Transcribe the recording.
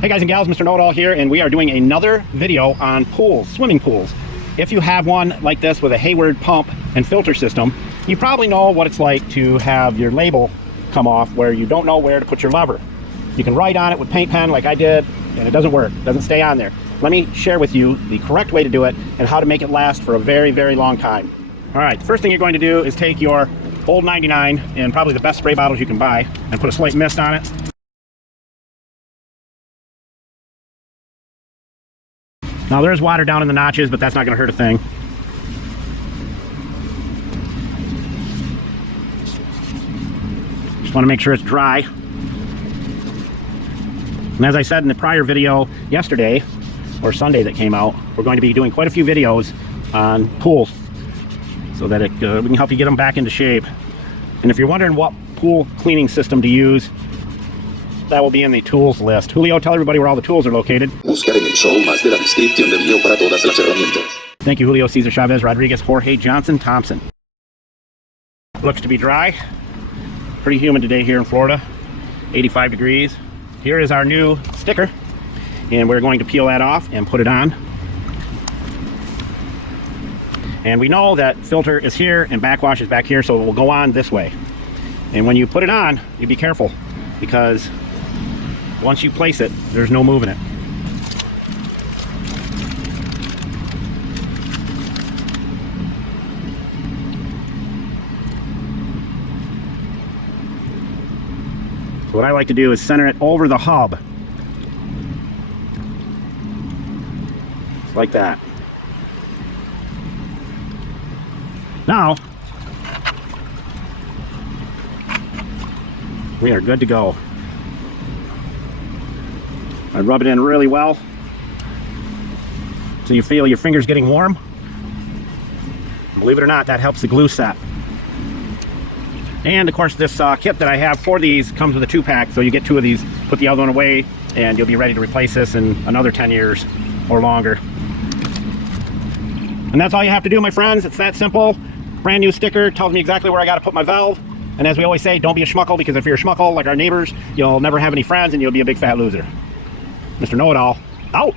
Hey guys and gals, Mr. Know-It-All here, and we are doing another video on pools, swimming pools. If you have one like this with a Hayward pump and filter system, you probably know what it's like to have your label come off where you don't know where to put your lever. You can write on it with paint pen like I did, and it doesn't work, it doesn't stay on there. Let me share with you the correct way to do it and how to make it last for a very, very long time. All right, the first thing you're going to do is take your Old 99 and probably the best spray bottles you can buy and put a slight mist on it. Now there's water down in the notches, but that's not going to hurt a thing. Just want to make sure it's dry. And as I said in the prior video yesterday, or Sunday that came out, we're going to be doing quite a few videos on pools so that we can help you get them back into shape. And if you're wondering what pool cleaning system to use, that will be in the tools list. Julio, tell everybody where all the tools are located. Thank you, Julio, Cesar Chavez, Rodriguez, Jorge, Johnson, Thompson. Looks to be dry. Pretty humid today here in Florida. 85 degrees. Here is our new sticker, and we're going to peel that off and put it on. And we know that filter is here and backwash is back here, so it will go on this way. And when you put it on, you be careful, because once you place it, there's no moving it. So what I like to do is center it over the hub. Like that. Now, we are good to go. I rub it in really well so you feel your fingers getting warm. Believe it or not, that helps the glue set. And of course, this kit that I have for these comes with a 2-pack, so you get 2 of these, put the other one away, and you'll be ready to replace this in another 10 years or longer. And that's all you have to do, my friends. It's that simple. Brand new sticker, tells me exactly where I got to put my valve. And as we always say, don't be a schmuckle, because if you're a schmuckle like our neighbors, you'll never have any friends and you'll be a big fat loser. Mr. Know-It-All, out.